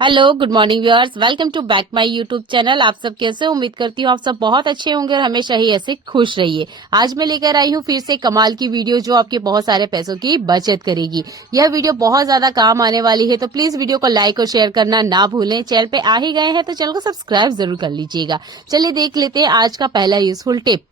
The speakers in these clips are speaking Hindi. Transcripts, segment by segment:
Hello good morning viewers, welcome to back my YouTube channel. आप सब कैसे हो? उम्मीद करती हूँ आप सब बहुत अच्छे होंगे और हमेशा ही ऐसे खुश रहिए। आज मैं लेकर आई हूँ फिर से कमाल की वीडियो जो आपके बहुत सारे पैसों की बचत करेगी। यह वीडियो बहुत ज्यादा काम आने वाली है, तो प्लीज वीडियो को लाइक और शेयर करना ना भूलें। चैनल पे आ ही गए हैं तो चैनल को सब्सक्राइब जरूर कर लीजिएगा। चलिए देख लेते हैं आज का पहला यूजफुल टिप।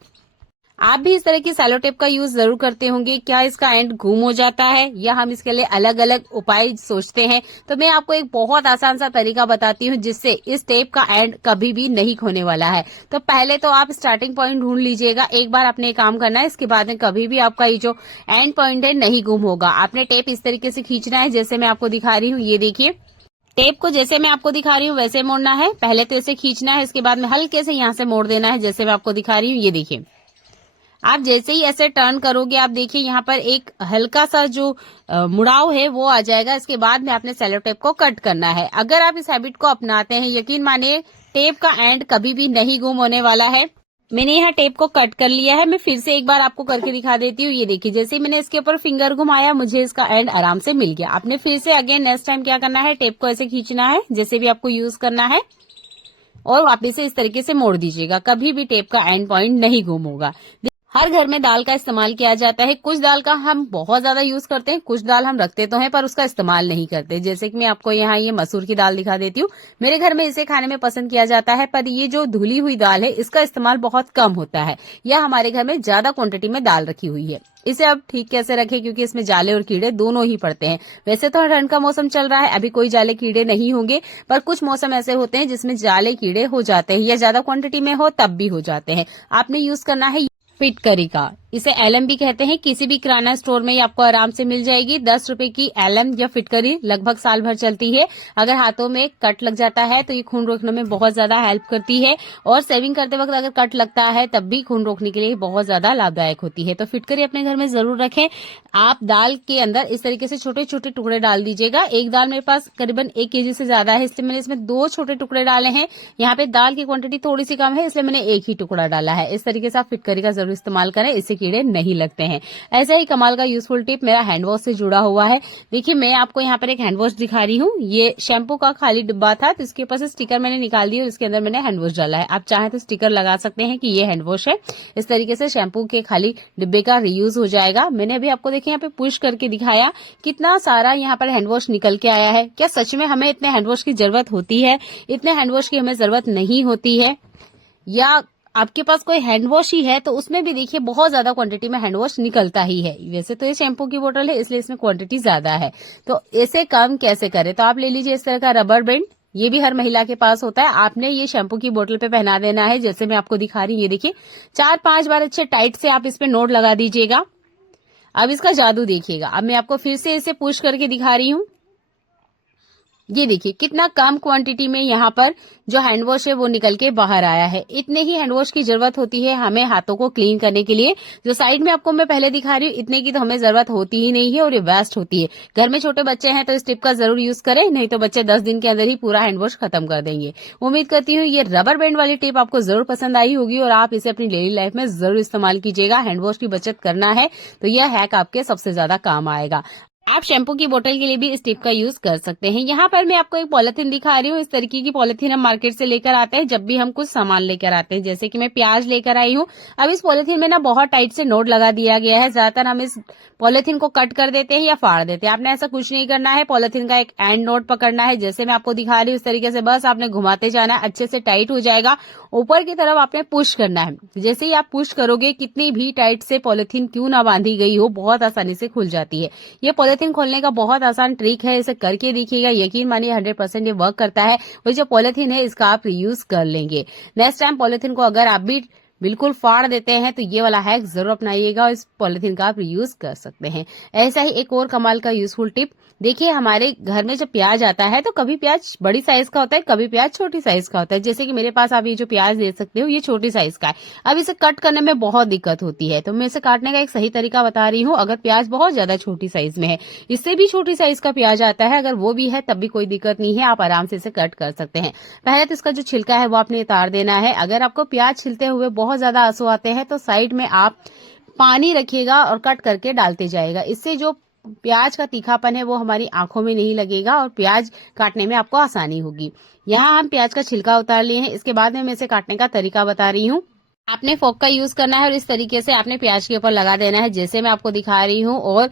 आप भी इस तरह की सेलो टेप का यूज जरूर करते होंगे। क्या इसका एंड गुम हो जाता है या हम इसके लिए अलग अलग उपाय सोचते हैं? तो मैं आपको एक बहुत आसान सा तरीका बताती हूँ जिससे इस टेप का एंड कभी भी नहीं खोने वाला है। तो पहले तो आप स्टार्टिंग पॉइंट ढूंढ लीजिएगा। एक बार आपने काम करना है, इसके बाद में कभी भी आपका ये जो एंड पॉइंट है नहीं गुम होगा। आपने टेप इस तरीके से खींचना है जैसे मैं आपको दिखा रही हूँ। ये देखिए, टेप को जैसे मैं आपको दिखा रही हूँ वैसे मोड़ना है। पहले तो इसे खींचना है, इसके बाद में हल्के से यहाँ से मोड़ देना है जैसे मैं आपको दिखा रही हूँ। ये देखिए, आप जैसे ही ऐसे टर्न करोगे आप देखिए यहाँ पर एक हल्का सा जो मुड़ाव है वो आ जाएगा। इसके बाद में आपने सेलो टेप को कट करना है। अगर आप इस हैबिट को अपनाते हैं, यकीन मानिए टेप का एंड कभी भी नहीं गुम होने वाला है। मैंने यहाँ टेप को कट कर लिया है। मैं फिर से एक बार आपको करके दिखा देती हूँ। ये देखिए, जैसे ही मैंने इसके ऊपर फिंगर घुमाया मुझे इसका एंड आराम से मिल गया। आपने फिर से अगेन नेक्स्ट टाइम क्या करना है, टेप को ऐसे खींचना है जैसे भी आपको यूज करना है और वापिस से इस तरीके से मोड़ दीजिएगा। कभी भी टेप का एंड पॉइंट नहीं गुम होगा। हर घर में दाल का इस्तेमाल किया जाता है। कुछ दाल का हम बहुत ज्यादा यूज करते हैं, कुछ दाल हम रखते तो हैं पर उसका इस्तेमाल नहीं करते। जैसे कि मैं आपको यहाँ ये मसूर की दाल दिखा देती हूँ। मेरे घर में इसे खाने में पसंद किया जाता है, पर ये जो धुली हुई दाल है इसका इस्तेमाल बहुत कम होता है। यह हमारे घर में ज्यादा क्वांटिटी में दाल रखी हुई है। इसे अब ठीक कैसे रखें, क्योंकि इसमें जाले और कीड़े दोनों ही पड़ते हैं। वैसे तो ठंड का मौसम चल रहा है, अभी कोई जाले कीड़े नहीं होंगे, पर कुछ मौसम ऐसे होते हैं जिसमें जाले कीड़े हो जाते हैं या ज्यादा क्वांटिटी में हो तब भी हो जाते हैं। आपने यूज करना है फिटकरी का। इसे एलएम भी कहते हैं। किसी भी किराना स्टोर में आपको आराम से मिल जाएगी। 10 रुपए की एलएम या फिटकरी लगभग साल भर चलती है। अगर हाथों में कट लग जाता है तो ये खून रोकने में बहुत ज्यादा हेल्प करती है और सेविंग करते वक्त अगर कट लगता है तब भी खून रोकने के लिए बहुत ज्यादा लाभदायक होती है। तो फिटकरी अपने घर में जरूर रखें। आप दाल के अंदर इस तरीके से छोटे छोटे टुकड़े डाल दीजिएगा। एक दाल मेरे पास करीबन 1 केजी से ज्यादा है, इसलिए मैंने इसमें 2 छोटे टुकड़े डाले हैं। यहाँ पे दाल की क्वांटिटी थोड़ी सी कम है, इसलिए मैंने 1 ही टुकड़ा डाला है। इस तरीके से आप फिटकरी का जरूर इस्तेमाल करें, इससे कीड़े नहीं लगते हैं। ऐसा ही कमाल का यूजफुल टिप मेरा हैंड वॉश से जुड़ा हुआ है। देखिए, मैं आपको यहाँ पर एक हैंड वॉश दिखा रही हूँ। ये शैम्पू का खाली डिब्बा था, तो इसके ऊपर से स्टिकर मैंने निकाल दिया और इसके अंदर मैंने हैंड वॉश डाला है। आप चाहें तो स्टिकर लगा सकते हैं कि ये हैंड वॉश है। इस तरीके से शैम्पू के खाली डिब्बे का रीयूज हो जाएगा। मैंने अभी आपको देखिए यहाँ पे पुश करके दिखाया कितना सारा यहाँ पर हैंड वॉश निकल के आया है। क्या सच में हमें इतने हैंड वॉश की जरूरत होती है? इतने हैंड वॉश की हमें जरूरत नहीं होती है। या आपके पास कोई हैंड वॉश ही है तो उसमें भी देखिए बहुत ज्यादा क्वांटिटी में हैंड वॉश निकलता ही है। वैसे तो ये शैम्पू की बोतल है इसलिए इसमें क्वांटिटी ज्यादा है। तो इसे कम कैसे करें? तो आप ले लीजिए इस तरह का रबर बैंड। ये भी हर महिला के पास होता है। आपने ये शैम्पू की बोतल पे पहना देना है जैसे मैं आपको दिखा रही हूँ। ये देखिए, 4-5 बार अच्छे टाइट से आप इस पे नोट लगा दीजिएगा। अब इसका जादू देखिएगा। अब मैं आपको फिर से इसे पुश करके दिखा रही हूँ। ये देखिए कितना कम क्वांटिटी में यहाँ पर जो हैंड वॉश है वो निकल के बाहर आया है। इतने ही हैंड वॉश की जरूरत होती है हमें हाथों को क्लीन करने के लिए। जो साइड में आपको मैं पहले दिखा रही हूँ इतने की तो हमें जरूरत होती ही नहीं है और ये वेस्ट होती है। घर में छोटे बच्चे हैं तो इस टिप का जरूर यूज करें, नहीं तो बच्चे 10 दिन के अंदर ही पूरा हैंड वॉश खत्म कर देंगे। उम्मीद करती हूँ ये रबर बैंड वाली टिप आपको जरूर पसंद आई होगी और आप इसे अपनी डेली लाइफ में जरूर इस्तेमाल कीजिएगा। हैंड वॉश की बचत करना है तो यह हैक आपके सबसे ज्यादा काम आएगा। आप शैम्पू की बोतल के लिए भी इस टिप का यूज कर सकते हैं। यहाँ पर मैं आपको एक पॉलिथीन दिखा रही हूँ। इस तरीके की पॉलिथीन हम मार्केट से लेकर आते हैं जब भी हम कुछ सामान लेकर आते हैं। जैसे कि मैं प्याज लेकर आई हूँ। अब इस पॉलिथीन में ना बहुत टाइट से नोट लगा दिया गया है। ज्यादातर हम इस पॉलिथीन को कट कर देते हैं या फाड़ देते हैं। आपने ऐसा कुछ नहीं करना है। पॉलिथीन का एक एंड नोट पकड़ना है जैसे मैं आपको दिखा रही हूँ। इस तरीके से बस आपने घुमाते जाना है, अच्छे से टाइट हो जाएगा। ऊपर की तरफ आपने पुश करना है। जैसे ही आप पुश करोगे, कितनी भी टाइट से पॉलिथीन क्यों ना बांधी गई हो, बहुत आसानी से खुल जाती है। ये पॉलिथीन खोलने का बहुत आसान ट्रिक है, इसे करके देखिएगा। यकीन मानिए 100% ये वर्क करता है और जो पॉलिथीन है इसका आप रीयूज कर लेंगे। नेक्स्ट टाइम पॉलिथीन को अगर आप भी बिल्कुल फाड़ देते हैं तो ये वाला हैक जरूर अपनाइएगा और इस पॉलिथीन का आप यूज कर सकते हैं। ऐसा ही एक और कमाल का यूजफुल टिप। देखिए, हमारे घर में जब प्याज आता है तो कभी प्याज बड़ी साइज का होता है, कभी प्याज छोटी साइज का होता है। जैसे कि मेरे पास आप ये जो प्याज देख सकते हो ये छोटी साइज का है। अब इसे कट करने में बहुत दिक्कत होती है, तो मैं इसे काटने का एक सही तरीका बता रही हूँ। अगर प्याज बहुत ज्यादा छोटी साइज में है, इससे भी छोटी साइज का प्याज आता है, अगर वो भी है तब भी कोई दिक्कत नहीं है, आप आराम से इसे कट कर सकते हैं। पहले तो इसका जो छिलका है वो आपने उतार देना है। अगर आपको प्याज छिलते हुए बहुत ज्यादा आंसू आते हैं तो साइड में आप पानी रखिएगा और कट करके डालते जाएगा। इससे जो प्याज का तीखापन है वो हमारी आंखों में नहीं लगेगा और प्याज काटने में आपको आसानी होगी। यहाँ हम प्याज का छिलका उतार लिए हैं। इसके बाद में मैं इसे काटने का तरीका बता रही हूँ। आपने फोक का यूज करना है और इस तरीके से आपने प्याज के ऊपर लगा देना है, जैसे मैं आपको दिखा रही हूँ। और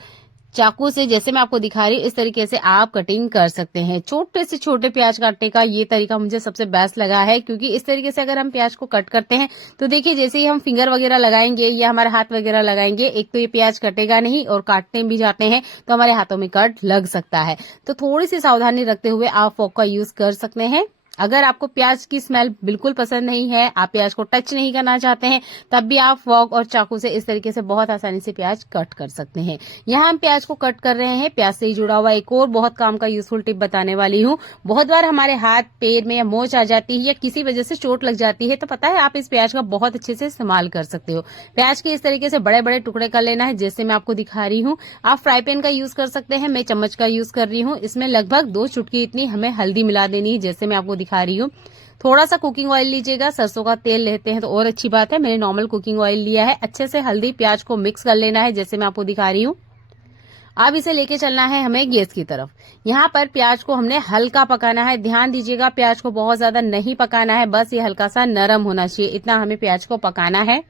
चाकू से जैसे मैं आपको दिखा रही हूँ इस तरीके से आप कटिंग कर सकते हैं। छोटे से छोटे प्याज काटने का ये तरीका मुझे सबसे बेस्ट लगा है, क्योंकि इस तरीके से अगर हम प्याज को कट करते हैं तो देखिए जैसे ही हम फिंगर वगैरह लगाएंगे या हमारे हाथ वगैरह लगाएंगे, एक तो ये प्याज कटेगा नहीं और काटने भी जाते हैं तो हमारे हाथों में कट लग सकता है। तो थोड़ी सी सावधानी रखते हुए आप फोक का यूज कर सकते हैं। अगर आपको प्याज की स्मेल बिल्कुल पसंद नहीं है, आप प्याज को टच नहीं करना चाहते हैं, तब भी आप फोक और चाकू से इस तरीके से बहुत आसानी से प्याज कट कर सकते हैं। यहाँ हम प्याज को कट कर रहे हैं। प्याज से ही जुड़ा हुआ एक और बहुत काम का यूजफुल टिप बताने वाली हूँ। बहुत बार हमारे हाथ पैर में या मोच आ जाती है या किसी वजह से चोट लग जाती है, तो पता है आप इस प्याज का बहुत अच्छे से इस्तेमाल कर सकते हो। प्याज के इस तरीके से बड़े बड़े टुकड़े कर लेना है, जैसे मैं आपको दिखा रही हूँ। आप फ्राई पैन का यूज कर सकते हैं, मैं चम्मच का यूज कर रही हूँ। इसमें लगभग 2 चुटकी इतनी हमें हल्दी मिला देनी है, जैसे मैं आपको दिखा रही हूँ। थोड़ा सा कुकिंग ऑयल लीजिएगा, सरसों का तेल लेते हैं तो और अच्छी बात है, मैंने नॉर्मल कुकिंग ऑयल लिया है। अच्छे से हल्दी प्याज को मिक्स कर लेना है, जैसे मैं आपको दिखा रही हूँ। अब इसे लेके चलना है हमें गैस की तरफ। यहाँ पर प्याज को हमने हल्का पकाना है। ध्यान दीजिएगा, प्याज को बहुत ज्यादा नहीं पकाना है, बस ये हल्का सा नरम होना चाहिए, इतना हमें प्याज को पकाना है।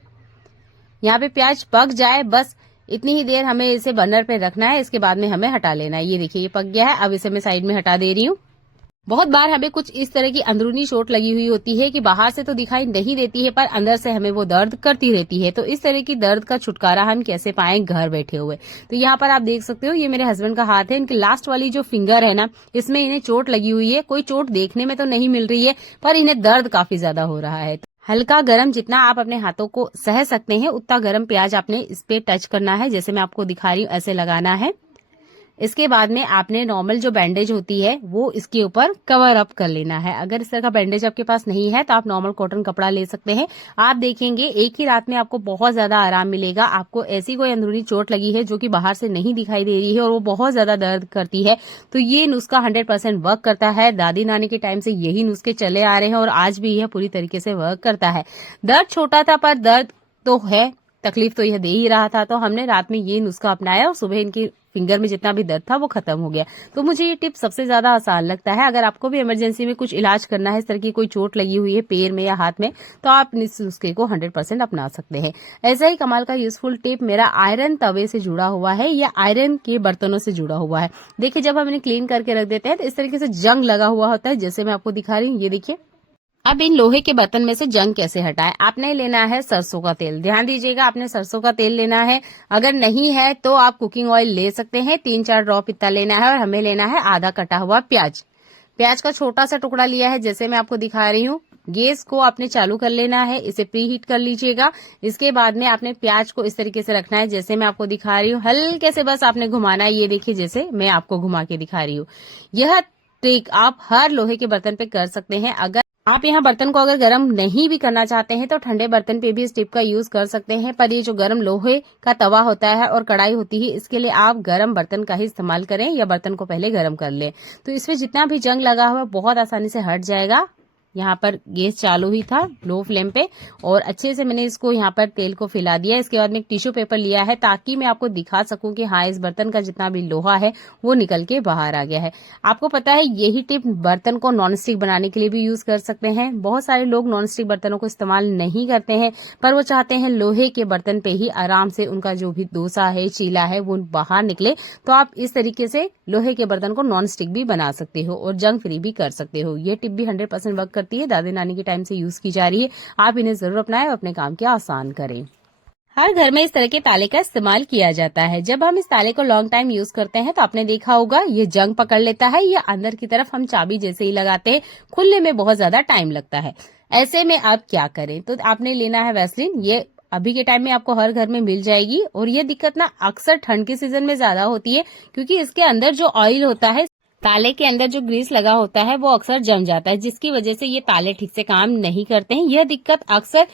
यहाँ पे प्याज पक जाए, बस इतनी ही देर हमें इसे बर्नर पे रखना है। इसके बाद में हमें हटा लेना है। ये देखिए ये पक गया है। अब इसे मैं साइड में हटा दे रही हूँ। बहुत बार हमें कुछ इस तरह की अंदरूनी चोट लगी हुई होती है कि बाहर से तो दिखाई नहीं देती है, पर अंदर से हमें वो दर्द करती रहती है। तो इस तरह की दर्द का छुटकारा हम कैसे पाएं घर बैठे हुए। तो यहाँ पर आप देख सकते हो, ये मेरे हस्बैंड का हाथ है। इनकी लास्ट वाली जो फिंगर है ना, इसमें इन्हें चोट लगी हुई है। कोई चोट देखने में तो नहीं मिल रही है, पर इन्हें दर्द काफी ज्यादा हो रहा है। हल्का गरम, जितना आप अपने हाथों को सह सकते हैं उतना गरम प्याज आपने इस पे टच करना है, जैसे मैं आपको दिखा रही हूँ, ऐसे लगाना है। इसके बाद में आपने नॉर्मल जो बैंडेज होती है वो इसके ऊपर कवर अप कर लेना है। अगर इस तरह का बैंडेज आपके पास नहीं है तो आप नॉर्मल कॉटन कपड़ा ले सकते हैं। आप देखेंगे एक ही रात में आपको बहुत ज्यादा आराम मिलेगा। आपको ऐसी कोई अंदरूनी चोट लगी है जो कि बाहर से नहीं दिखाई दे रही है और वो बहुत ज्यादा दर्द करती है, तो ये नुस्खा 100% वर्क करता है। दादी नानी के टाइम से यही नुस्खे चले आ रहे हैं और आज भी यह पूरी तरीके से वर्क करता है। दर्द छोटा था पर दर्द तो है, तकलीफ तो यह दे ही रहा था। तो हमने रात में ये नुस्खा अपनाया और सुबह इनकी फिंगर में जितना भी दर्द था वो खत्म हो गया। तो मुझे ये टिप सबसे ज्यादा आसान लगता है। अगर आपको भी इमरजेंसी में कुछ इलाज करना है, इस तरह की कोई चोट लगी हुई है पैर में या हाथ में, तो आप इस नुस्खे को 100% अपना सकते हैं। ऐसा ही कमाल का यूजफुल टिप मेरा आयरन तवे से जुड़ा हुआ है या आयरन के बर्तनों से जुड़ा हुआ है। देखिए जब हम इन्हें क्लीन करके रख देते हैं तो इस तरीके से जंग लगा हुआ होता है, जैसे मैं आपको दिखा रही हूँ। ये देखिए, अब इन लोहे के बर्तन में से जंग कैसे हटाएं। आपने लेना है सरसों का तेल। ध्यान दीजिएगा, आपने सरसों का तेल लेना है। अगर नहीं है तो आप कुकिंग ऑयल ले सकते हैं। 3-4 ड्रॉप इतना लेना है और हमें लेना है आधा कटा हुआ प्याज। प्याज का छोटा सा टुकड़ा लिया है, जैसे मैं आपको दिखा रही हूँ। गैस को आपने चालू कर लेना है, इसे प्री हीट कर लीजिएगा। इसके बाद में आपने प्याज को इस तरीके से रखना है, जैसे मैं आपको दिखा रही हूँ। हल्के से बस आपने घुमाना है। ये देखिए जैसे मैं आपको घुमा के दिखा रही हूँ। यह ट्रिक आप हर लोहे के बर्तन पे कर सकते हैं। अगर आप यहाँ बर्तन को अगर गर्म नहीं भी करना चाहते हैं तो ठंडे बर्तन पे भी इस टिप का यूज कर सकते हैं, पर ये जो गर्म लोहे का तवा होता है और कढ़ाई होती है, इसके लिए आप गर्म बर्तन का ही इस्तेमाल करें या बर्तन को पहले गर्म कर लें। तो इसमें जितना भी जंग लगा हुआ बहुत आसानी से हट जाएगा। यहाँ पर गैस चालू ही था लो फ्लेम पे और अच्छे से मैंने इसको यहाँ पर तेल को फैला दिया। इसके बाद में एक टिश्यू पेपर लिया है ताकि मैं आपको दिखा सकूं कि हाँ इस बर्तन का जितना भी लोहा है वो निकल के बाहर आ गया है। आपको पता है यही टिप बर्तन को नॉन स्टिक बनाने के लिए भी यूज कर सकते हैं। बहुत सारे लोग नॉन स्टिक बर्तनों को इस्तेमाल नहीं करते हैं, पर वो चाहते हैं लोहे के बर्तन पे ही आराम से उनका जो भी डोसा है, चीला है, वो बाहर निकले। तो आप इस तरीके से लोहे के बर्तन को नॉन स्टिक भी बना सकते हो और जंग फ्री भी कर सकते हो। ये टिप भी 100% वर्क करती है, दादी नानी के टाइम से यूज की जा रही है। आप इन्हें जरूर अपनाएं और अपने काम के आसान करें। हर घर में इस तरह के ताले का इस्तेमाल किया जाता है। जब हम इस ताले को लॉन्ग टाइम यूज करते हैं तो आपने देखा होगा ये जंग पकड़ लेता है, या अंदर की तरफ हम चाबी जैसे ही लगाते हैं खुलने में बहुत ज्यादा टाइम लगता है। ऐसे में आप क्या करें, तो आपने लेना है वैसलीन। ये अभी के टाइम में आपको हर घर में मिल जाएगी और ये दिक्कत ना अक्सर ठंड के सीजन में ज्यादा होती है, क्योंकि इसके अंदर जो ऑयल होता है, ताले के अंदर जो ग्रीस लगा होता है वो अक्सर जम जाता है, जिसकी वजह से ये ताले ठीक से काम नहीं करते हैं। यह दिक्कत अक्सर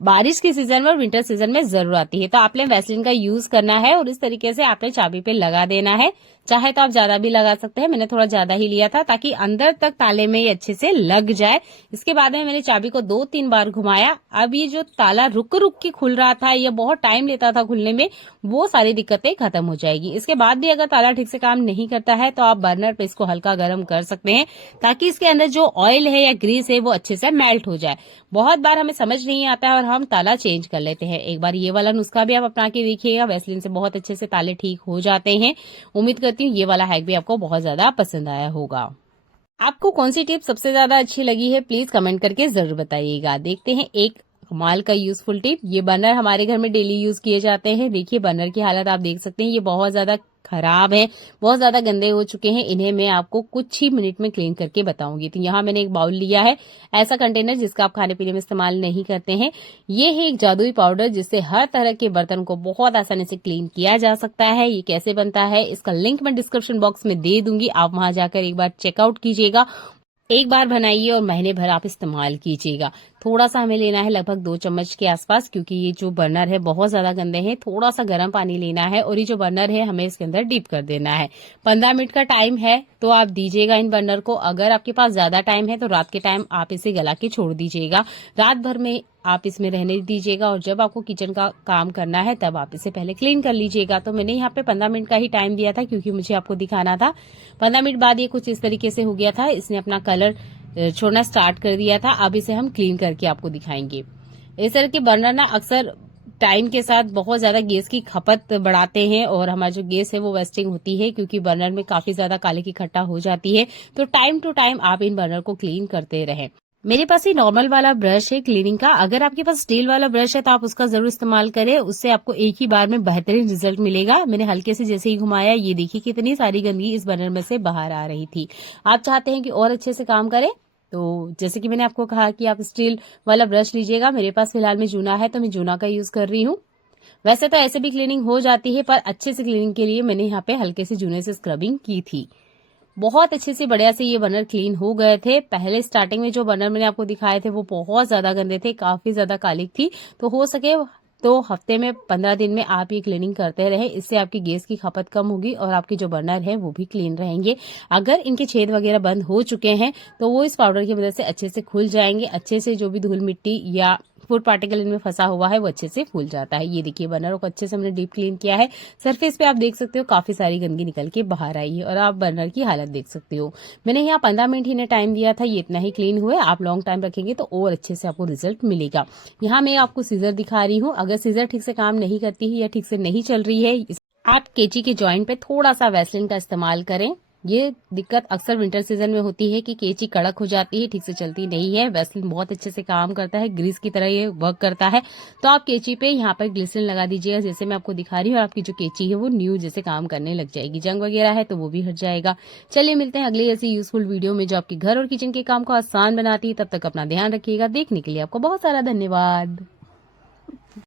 बारिश के सीजन में और विंटर सीजन में जरूर आती है। तो आपने वैसलीन का यूज करना है और इस तरीके से आपने चाबी पे लगा देना है। चाहे तो आप ज्यादा भी लगा सकते हैं, मैंने थोड़ा ज्यादा ही लिया था ताकि अंदर तक ताले में ये अच्छे से लग जाए। इसके बाद में मैंने चाबी को 2-3 बार घुमाया। अब ये जो ताला रुक रुक के खुल रहा था या बहुत टाइम लेता था खुलने में, वो सारी दिक्कतें खत्म हो जाएगी। इसके बाद भी अगर ताला ठीक से काम नहीं करता है तो आप बर्नर पे इसको हल्का गर्म कर सकते हैं ताकि इसके अंदर जो ऑयल है या ग्रीस है वो अच्छे से मेल्ट हो जाए। बहुत बार हमें समझ नहीं आता है और हम ताला चेंज कर लेते हैं। एक बार ये वाला नुस्खा भी आप अपना के देखिएगा, वैसलीन से बहुत अच्छे से ताले ठीक हो जाते हैं। उम्मीद करती हूँ ये वाला हैक भी आपको बहुत ज्यादा पसंद आया होगा। आपको कौन सी टिप सबसे ज्यादा अच्छी लगी है, प्लीज कमेंट करके जरूर बताइएगा। देखते हैं एक कमाल का यूजफुल टिप। ये बर्नर हमारे घर में डेली यूज किए जाते हैं। देखिए बर्नर की हालत आप देख सकते हैं, ये बहुत ज्यादा खराब है, बहुत ज्यादा गंदे हो चुके हैं। इन्हें मैं आपको कुछ ही मिनट में क्लीन करके बताऊंगी। तो यहाँ मैंने एक बाउल लिया है, ऐसा कंटेनर जिसका आप खाने पीने में इस्तेमाल नहीं करते हैं। ये है एक जादुई पाउडर जिससे हर तरह के बर्तन को बहुत आसानी से क्लीन किया जा सकता है। ये कैसे बनता है इसका लिंक मैं डिस्क्रिप्शन बॉक्स में दे दूंगी, आप वहां जाकर एक बार चेकआउट कीजिएगा। एक बार बनाइए और महीने भर आप इस्तेमाल कीजिएगा। थोड़ा सा हमें लेना है, लगभग 2 चम्मच के आसपास, क्योंकि ये जो बर्नर है बहुत ज्यादा गंदे हैं। थोड़ा सा गर्म पानी लेना है और ये जो बर्नर है हमें इसके अंदर डीप कर देना है। 15 मिनट का टाइम है तो आप दीजिएगा इन बर्नर को। अगर आपके पास ज्यादा टाइम है तो रात के टाइम आप इसे गला के छोड़ दीजिएगा। रात भर में आप इसमें रहने दीजिएगा और जब आपको किचन का काम करना है तब आप इसे पहले क्लीन कर लीजिएगा। तो मैंने यहाँ पे 15 मिनट का ही टाइम दिया था क्योंकि मुझे आपको दिखाना था। 15 मिनट बाद ये कुछ इस तरीके से हो गया था, इसने अपना कलर छोड़ना स्टार्ट कर दिया था। अब इसे हम क्लीन करके आपको दिखाएंगे। इस तरह के बर्नर ना अक्सर टाइम के साथ बहुत ज्यादा गैस की खपत बढ़ाते हैं और हमारा जो गैस है वो वेस्टिंग होती है क्योंकि बर्नर में काफी ज्यादा काले की इकट्ठा हो जाती है। तो टाइम टू टाइम आप इन बर्नर को क्लीन करते रहें। मेरे पास ये नॉर्मल वाला ब्रश है क्लीनिंग का। अगर आपके पास स्टील वाला ब्रश है तो आप उसका जरूर इस्तेमाल करें, उससे आपको एक ही बार में बेहतरीन रिजल्ट मिलेगा। मैंने हल्के से जैसे ही घुमाया, ये देखिए कितनी सारी गंदगी इस बर्नर में से बाहर आ रही थी। आप चाहते हैं कि और अच्छे से काम करे तो जैसे कि मैंने आपको कहा कि आप स्टील वाला ब्रश लीजिएगा। मेरे पास फिलहाल में जूना है तो मैं जूना का यूज कर रही हूँ। वैसे तो ऐसे भी क्लीनिंग हो जाती है, पर अच्छे से क्लीनिंग के लिए मैंने यहाँ पे हल्के से जूने से स्क्रबिंग की थी। बहुत अच्छे से बढ़िया से ये बर्नर क्लीन हो गए थे। पहले स्टार्टिंग में जो बर्नर मैंने आपको दिखाए थे वो बहुत ज्यादा गंदे थे, काफी ज्यादा कालिक थी। तो हो सके तो हफ्ते में 15 दिन में आप ये क्लीनिंग करते रहे, इससे आपकी गैस की खपत कम होगी और आपके जो बर्नर है वो भी क्लीन रहेंगे। अगर इनके छेद वगैरह बंद हो चुके हैं तो वो इस पाउडर की मदद से अच्छे से खुल जाएंगे। अच्छे से जो भी धूल मिट्टी या फूड पार्टिकल इनमें फंसा हुआ है वो अच्छे से फूल जाता है। ये देखिए बर्नरों को अच्छे से हमने डीप क्लीन किया है। सरफेस पे आप देख सकते हो काफी सारी गंदगी निकल के बाहर आई है और आप बर्नर की हालत देख सकते हो। मैंने यहाँ 15 मिनट ही ने टाइम दिया था, ये इतना ही क्लीन हुए। आप लॉन्ग टाइम रखेंगे तो और अच्छे से आपको रिजल्ट मिलेगा। यहाँ मैं आपको सीजर दिखा रही हूँ। अगर सीजर ठीक से काम नहीं करती है या ठीक से नहीं चल रही है, आप कैंची के जॉइंट पे थोड़ा सा वैसलीन का इस्तेमाल करें। ये दिक्कत अक्सर विंटर सीजन में होती है कि कैंची कड़क हो जाती है, ठीक से चलती नहीं है। वैसलीन बहुत अच्छे से काम करता है, ग्रीस की तरह ये वर्क करता है। तो आप कैंची पे यहाँ पर ग्लिसरीन लगा दीजिएगा जैसे मैं आपको दिखा रही हूँ और आपकी जो कैंची है वो न्यू जैसे काम करने लग जाएगी। जंग वगैरह है तो वो भी हट जाएगा। चलिए मिलते हैं अगली ऐसी यूजफुल वीडियो में जो आपके घर और किचन के काम को आसान बनाती है। तब तक अपना ध्यान रखिएगा। देखने के लिए आपको बहुत सारा धन्यवाद।